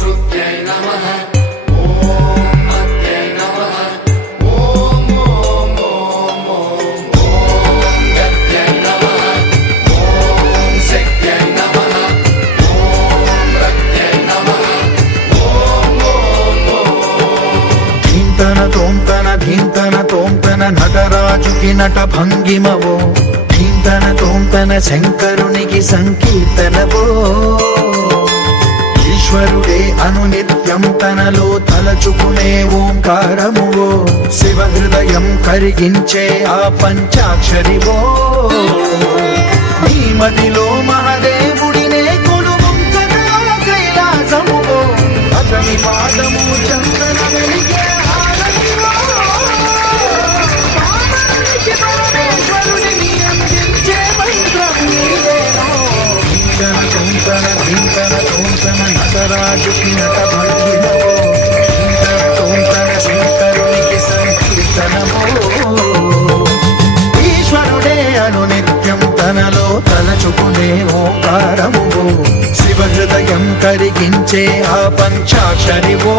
श्रुत्यै नमः ॐ मत्यै नमः ॐ ॐ ॐ ॐ गत्यै नमः ॐ शक्त्यै नमः ॐ रक्त्यै नमः ధీంతన తోంతన నటరాజుకి నట భంగిమవో తోంతన శంకరునికి సంకీర్తనవో ఈశ్వరుడే అనునిత్యం తనలో తలచుకునే ఓంకారమువో శివ హృదయం కరిగించే ఆ పంచాక్షరివో నీ మదిలో మహాదేవుడినే కొలువుంచగా కైలాసమువో అతని పాదము చందన వెలిగే హారతివో తోంతన నటరాజుకి నట భంగిమవో తోంతన శంకరునికి సంకీర్తనమో ఈశ్వరుడే అనునిత్యం తనలో తలచుకునే ఓంకారమువో శివ హృదయం కరిగించే ఆ పంచాక్షరివో